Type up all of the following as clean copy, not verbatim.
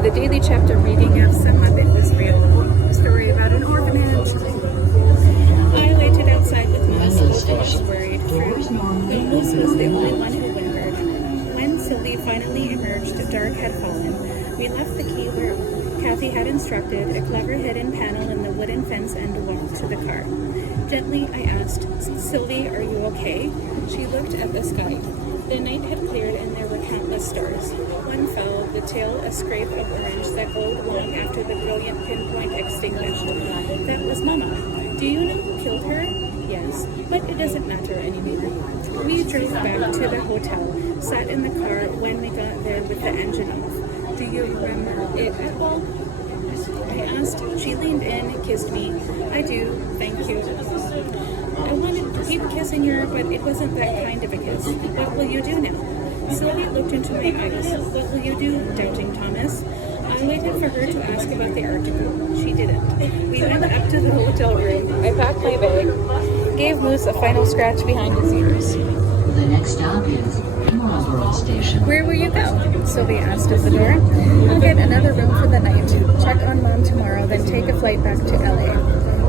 to the daily chapter reading of Some of It Was Real, a story about an orphanage. I waited outside with Moose, both of us worried, though Moose was the only one who whimpered. When Sylvie finally emerged, dark had fallen. We left the key where Kathy had instructed, a clever hidden panel in the wooden fence, and walked to the car. Gently, I asked, "Sylvie, are you okay?" She looked at the sky. The night had cleared and there were countless stars. One fell, the tail a scrape of orange that glowed long after the brilliant pinpoint extinguished. That was Mama. Do you know who killed her? Yes, but it doesn't matter anymore. We drove back to the hotel, sat in the car when we got there with the engine off. Do you remember it at all? I asked. She leaned in, kissed me. I do, thank you. I wanted to keep kissing her, but it wasn't that kind of a kiss. What will you do now? Sylvie looked into my eyes. What will you do, Doubting Thomas? I waited for her to ask about the article. She didn't. We went up to the hotel room. I packed my bag, gave Moose a final scratch behind his ears. The next stop is Monologue station. Where will you go? Sylvie asked at the door. I'll get another room for the night. Check on Mom tomorrow, then take a flight back to LA.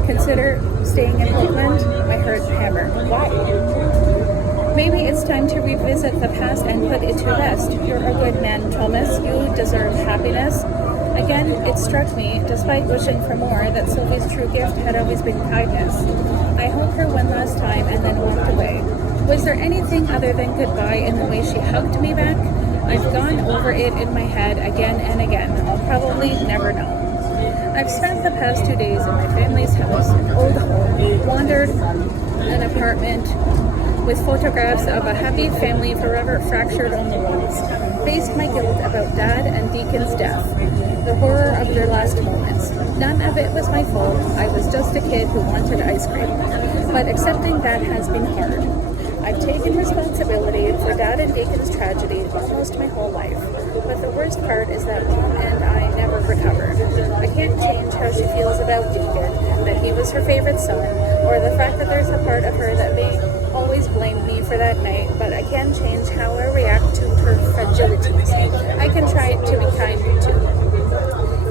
Consider staying in Portland? My heart hammered. Why? Maybe it's time to revisit the past and put it to rest. You're a good man, Thomas. You deserve happiness. Again, it struck me, despite wishing for more, that Sylvie's true gift had always been kindness. I held her one last time and then walked away. Was there anything other than goodbye in the way she hugged me back? I've gone over it in my head again and again. I'll probably never know. I've spent the past 2 days in my family's house, an old home, wandered an apartment with photographs of a happy family forever fractured on the walls, faced my guilt about Dad and Deacon's death, the horror of their last moments. None of it was my fault. I was just a kid who wanted ice cream. But accepting that has been hard. I've taken responsibility for Dad and Deacon's tragedy almost my whole life. But the worst part is that Mom and I never recovered. I can't change how she feels about Deacon, that he was her favorite son, or the fact that there's a part of her that may always blame me for that night, but I can change how I react to her fragilities. I can try to be kind too.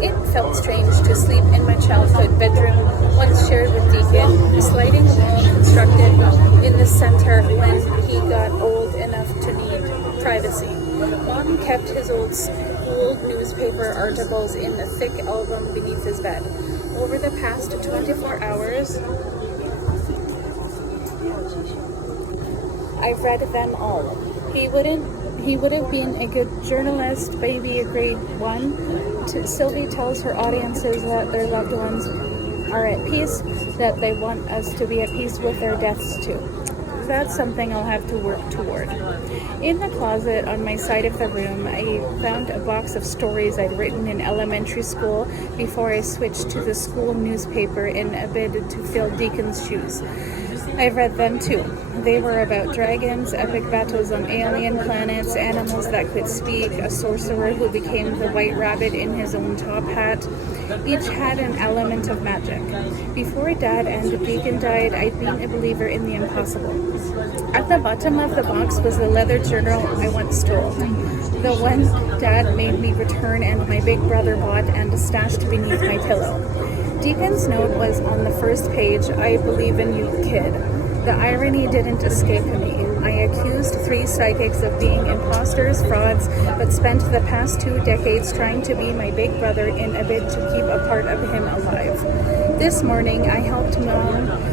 It felt strange to sleep in my childhood bedroom, once shared with Deacon, a sliding wall constructed in the center when he got old enough to need privacy. Mom kept his old school newspaper articles in a thick album beneath his bed. Over the past 24 hours, I've read them all. He would have been a good journalist, maybe a grade 1. Sylvie tells her audiences that their loved ones are at peace, that they want us to be at peace with their deaths too. That's something I'll have to work toward. In the closet on my side of the room, I found a box of stories I'd written in elementary school before I switched to the school newspaper in a bid to fill Deacon's shoes. I've read them too. They were about dragons, epic battles on alien planets, animals that could speak, a sorcerer who became the white rabbit in his own top hat. Each had an element of magic. Before Dad and Deacon died, I'd been a believer in the impossible. At the bottom of the box was the leather journal I once stole. The one Dad made me return and my big brother bought and stashed beneath my pillow. Deacon's note was on the first page, "I believe in you, kid." The irony didn't escape me. I accused 3 psychics of being imposters, frauds, but spent the past 2 decades trying to be my big brother in a bid to keep a part of him alive. This morning, I helped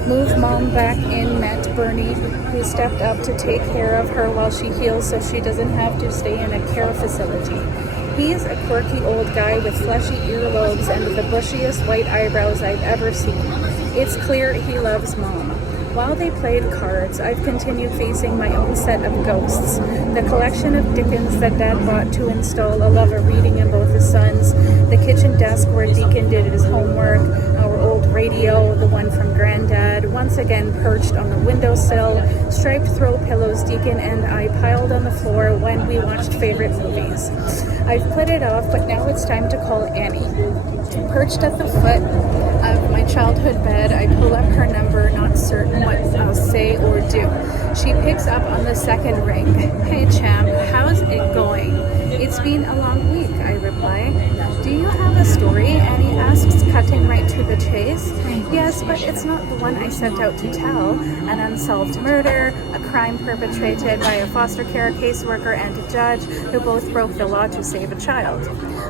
move Mom back in, met Bernie, who stepped up to take care of her while she heals so she doesn't have to stay in a care facility. He's a quirky old guy with fleshy earlobes and the bushiest white eyebrows I've ever seen. It's clear he loves Mom. While they played cards, I've continued facing my own set of ghosts. The collection of Dickens that Dad bought to install a love of reading in both his sons, the kitchen desk where Deacon did his homework, our old radio, the one from Granddad, once again perched on the windowsill, striped throw pillows Deacon and I piled on the floor when we watched favorite movies. I've put it off, but now it's time to call Annie. Perched at the foot of my childhood bed, I pull up her number, not certain what I'll say or do. She picks up on the second ring. "Hey champ, how's it going? It's been a long week, I reply. Do you have a story? Annie asks, cutting right to the chase. Yes, but it's not the one I set out to tell. An unsolved murder, a crime perpetrated by a foster care caseworker and a judge who both broke the law to save a child.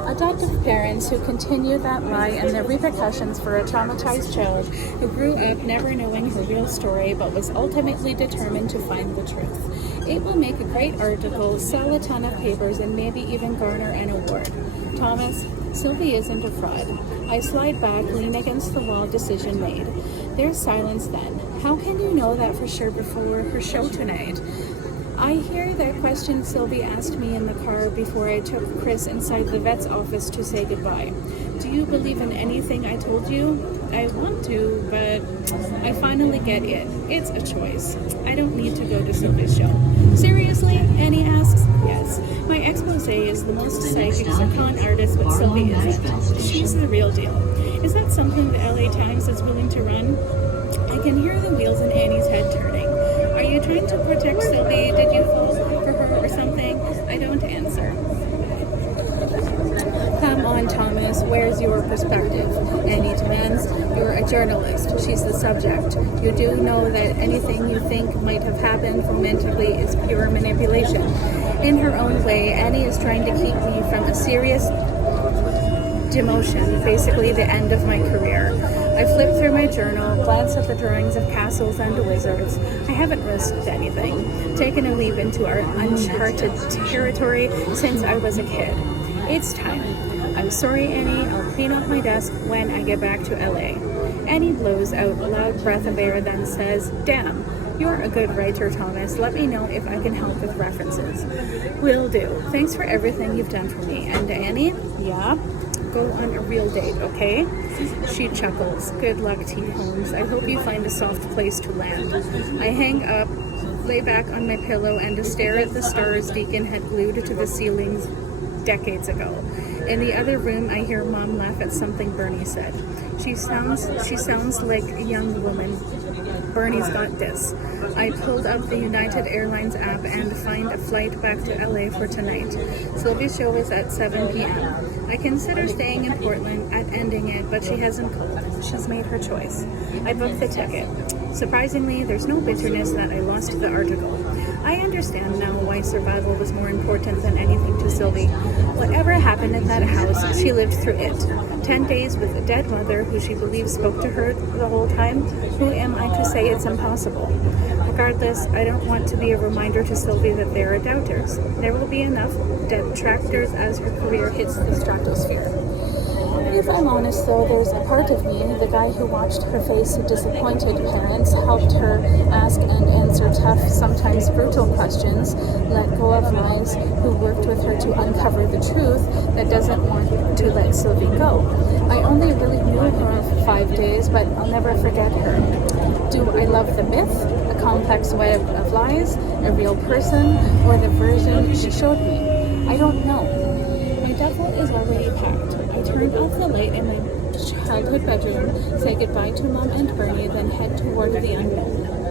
Adoptive parents who continue that lie and the repercussions for a traumatized child who grew up never knowing her real story but was ultimately determined to find the truth. It will make a great article, sell a ton of papers, and maybe even garner an award. Thomas, Sylvie isn't a fraud. I slide back, lean against the wall, decision made. There's silence then. How can you know that for sure before her show tonight? I hear that question Sylvie asked me in the car before I took Chris inside the vet's office to say goodbye. Do you believe in anything I told you? I want to, but I finally get it. It's a choice. I don't need to go to Sylvie's show. Seriously? Annie asks. Yes. My expose is the most psychics are con artists, but Sylvie isn't. She's the real deal. Is that something the LA Times is willing to run? I can hear the wheels in Annie's head turning. Are you trying to protect Sylvie? Did you fall for her or something? I don't answer. Come on, Thomas, where's your perspective? Annie demands. You're a journalist. She's the subject. You do know that anything you think might have happened romantically is pure manipulation. In her own way, Annie is trying to keep me from a serious demotion, basically the end of my career. I flip through my journal, glance at the drawings of castles and wizards. I haven't risked anything, taken a leap into our uncharted territory since I was a kid. It's time. I'm sorry, Annie. I'll clean up my desk when I get back to LA. Annie blows out a loud breath of air, then says, Damn, you're a good writer, Thomas. Let me know if I can help with references. Will do. Thanks for everything you've done for me. And Annie? Yeah? Go on a real date, okay? She chuckles. Good luck, T. Holmes. I hope you find a soft place to land. I hang up, lay back on my pillow, and stare at the stars Deacon had glued to the ceilings decades ago. In the other room, I hear Mom laugh at something Bernie said. She sounds like a young woman. Bernie's got this. I pulled up the United Airlines app and find a flight back to LA for tonight. Sylvie's show is at 7 p.m. I consider staying in Portland and ending it, but she hasn't called. She's made her choice. I booked the ticket. Surprisingly, there's no bitterness that I lost the article. I understand now why survival was more important than anything to Sylvie. Whatever happened in that house, she lived through it. 10 days with a dead mother who she believes spoke to her the whole time. Who am I to say it's impossible? Regardless, I don't want to be a reminder to Sylvie that there are doubters. There will be enough detractors as her career hits the stratosphere. If I'm honest, though, there's a part of me, the guy who watched her face disappointed parents, helped her ask and answer tough, sometimes brutal questions, let go of lies, who worked with her to uncover the truth, that doesn't want to let Sylvie go. I only really knew her for 5 days, but I'll never forget her. Do I love the myth, a complex web of lies, a real person, or the version she showed me? I don't know. My duffel is already packed. I turn off the light in my childhood bedroom, say goodbye to Mom and Bernie, then head toward the unknown.